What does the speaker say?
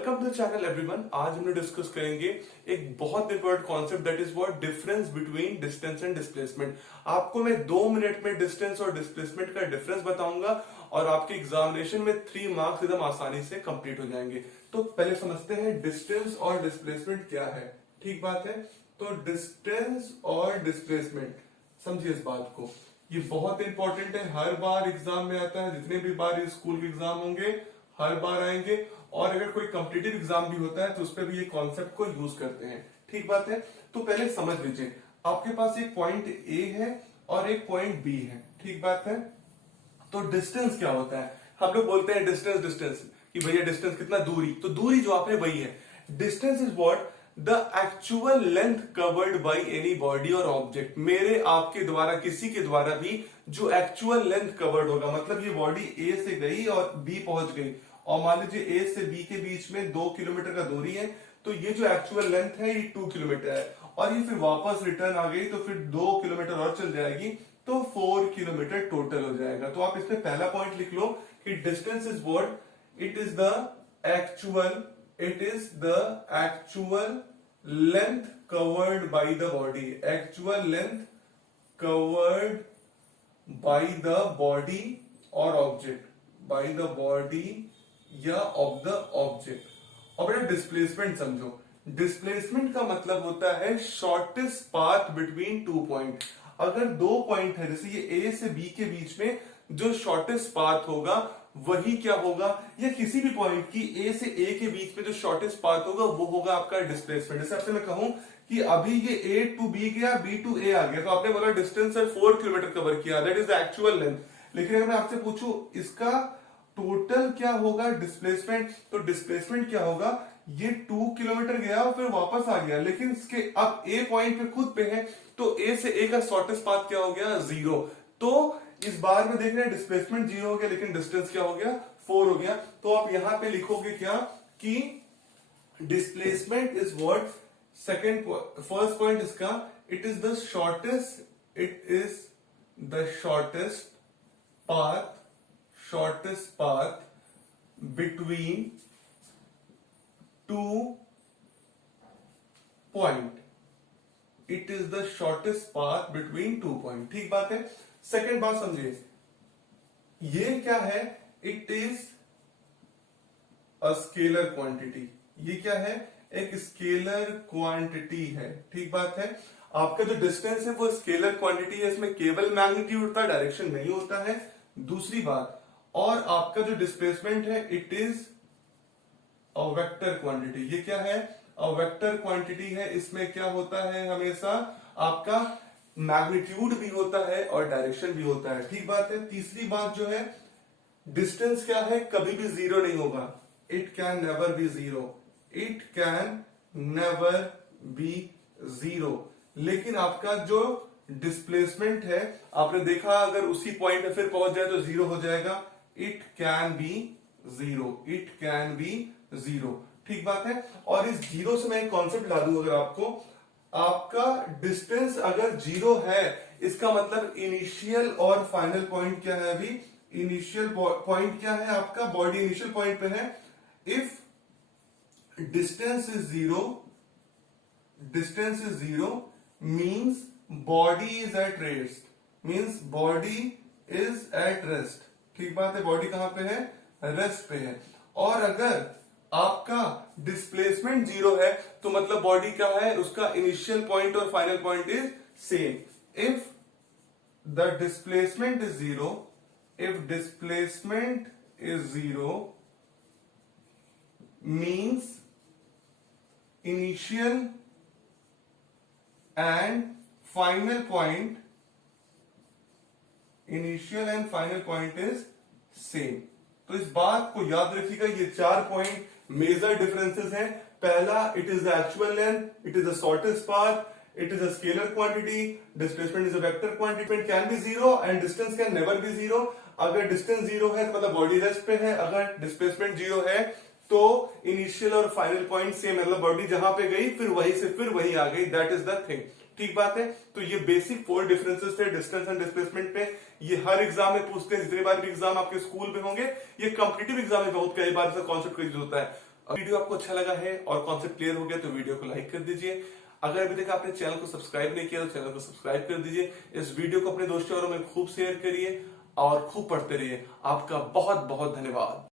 Welcome to the channel everyone. आज हम लोग डिस्कस करेंगे एक बहुत important concept that is what difference between distance and displacement. आपको मैं 2 मिनट में डिस्टेंस और डिस्प्लेसमेंट का डिफरेंस बताऊंगा और आपके एग्जामिनेशन में 3 मार्क्स एकदम आसानी से कंप्लीट हो जाएंगे। तो पहले समझते हैं डिस्टेंस और डिस्प्लेसमेंट क्या है। ठीक बात है, तो डिस्टेंस और डिस्प्लेसमेंट समझिए इस बात को, ये बहुत इंपॉर्टेंट है। हर बार एग्जाम में आता है, जितने भी बार ये स्कूल के एग्जाम होंगे हर बार आएंगे, और अगर कोई कॉम्पिटिटिव एग्जाम भी होता है तो उस पर भी ये कॉन्सेप्ट को यूज करते हैं। ठीक बात है, तो पहले समझ लीजिए आपके पास एक पॉइंट ए है और एक पॉइंट बी है। ठीक बात है, तो डिस्टेंस क्या होता है? हम लोग बोलते हैं डिस्टेंस डिस्टेंस कि भैया डिस्टेंस कितना दूरी, तो दूरी जो आपने वही है। Distance is what the actual length covered by any body और ऑब्जेक्ट। मेरे आपके द्वारा किसी के द्वारा भी जो एक्चुअल लेंथ कवर्ड होगा, मतलब ये बॉडी ए से गई और बी पहुंच गई और मान लीजिए ए से बी के बीच में 2 किलोमीटर का दूरी है, तो ये जो एक्चुअल लेंथ है ये 2 किलोमीटर है और ये फिर वापस रिटर्न आ गई तो फिर 2 किलोमीटर और चल जाएगी, तो 4 किलोमीटर टोटल हो जाएगा। तो आप इसमें पहला पॉइंट लिख लो कि distance is what it is the actual length covered by the body, actual length covered by the body और ऑब्जेक्ट, बाय द बॉडी या ऑफ द ऑब्जेक्ट। और बेटा डिस्प्लेसमेंट समझो, डिस्प्लेसमेंट का मतलब होता है शॉर्टेस्ट पाथ बिटवीन 2 पॉइंट। अगर 2 पॉइंट है, जैसे ये ए से बी के बीच में जो शॉर्टेस्ट पाथ होगा वही क्या होगा, या किसी भी पॉइंट की ए से ए के बीच में जो शॉर्टेस्ट पाथ होगा वो होगा आपका डिस्प्लेसमेंट। जैसे आपसे मैं कहूं कि अभी ये ए टू बी गया, बी टू ए आ गया, तो आपने बोला डिस्टेंस है 4 किलोमीटर कवर किया, that is the actual length. लेकिन अगर मैं आपसे पूछूं इसका टोटल क्या होगा डिस्प्लेसमेंट, तो डिस्प्लेसमेंट क्या होगा, ये 2 किलोमीटर गया और फिर वापस आ गया, लेकिन इसके अब ए पॉइंट पे खुद पे है, तो ए से ए का शॉर्टेस्ट पाथ क्या हो गया, 0। तो इस बार में देख रहे हैं डिस्प्लेसमेंट 0 हो गया, लेकिन डिस्टेंस क्या हो गया, 4 हो गया। तो आप यहां पे लिखोगे क्या कि displacement is what first point इसका it is the shortest path between 2 point, it is the shortest path between 2 point. ठीक बात है। सेकेंड बात समझिए, ये क्या है, it is a scalar quantity. ये क्या है, एक स्केलर क्वांटिटी है। ठीक बात है, आपका जो डिस्टेंस है वो स्केलर क्वांटिटी है, इसमें केवल मैग्नीट्यूड होता है, डायरेक्शन नहीं होता है। दूसरी बात, और आपका जो डिस्प्लेसमेंट है it is a vector quantity. ये क्या है, अ वेक्टर क्वांटिटी है, इसमें क्या होता है, हमेशा आपका मैग्नीट्यूड भी होता है और डायरेक्शन भी होता है। ठीक बात है। तीसरी बात जो है, डिस्टेंस क्या है, कभी भी 0 नहीं होगा, it can never be 0, it can never be 0। लेकिन आपका जो डिस्प्लेसमेंट है, आपने देखा अगर उसी पॉइंट पे फिर पहुंच जाए तो 0 हो जाएगा, it can be 0, it can be 0। ठीक बात है। और इस 0 से मैं एक कॉन्सेप्ट ला दूं अगर आपको, आपका डिस्टेंस अगर 0 है इसका मतलब इनिशियल और फाइनल पॉइंट क्या है, अभी इनिशियल पॉइंट क्या है आपका, बॉडी इनिशियल पॉइंट पे है। If distance is zero means body is at rest, means body is at rest. ठीक बात है, बॉडी कहां पे है, रेस्ट पे है। और अगर आपका डिस्प्लेसमेंट 0 है तो मतलब बॉडी क्या है, उसका इनिशियल पॉइंट और final point is same. If the displacement is 0, if displacement is 0 means initial and final point is same. तो इस बात को याद रखिएगा, ये 4 पॉइंट मेजर डिफरेंसेस हैं। पहला, it is the actual length, it is the shortest path, it is a scalar quantity, displacement is a vector quantity, can be 0 and distance can never be 0। अगर डिस्टेंस 0 है तो मतलब body rest पे है, अगर displacement 0 है तो initial और फाइनल पॉइंट सेम, मतलब बॉडी जहां पे गई फिर वहीं से फिर वहीं आ गई, दैट इज द थिंग। ठीक बात है। तो ये बेसिक 4 डिफरेंसेस थे डिस्टेंस एंड डिस्प्लेसमेंट पे। ये हर एग्जाम में पूछते हैं, जितने बार भी एग्जाम आपके स्कूल में होंगे, ये कॉम्पिटिटिव एग्जाम में बहुत कई बार इसका कॉन्सेप्ट यूज होता है। वीडियो आपको अच्छा लगा है और कॉन्सेप्ट क्लियर हो गया तो वीडियो को लाइक कर दीजिए। अगर अभी तक आपने चैनल को सब्सक्राइब नहीं किया तो चैनल को सब्सक्राइब कर दीजिए। इस वीडियो को अपने दोस्तों और में खूब शेयर करिए और खूब पढ़ते रहिए। आपका बहुत बहुत धन्यवाद।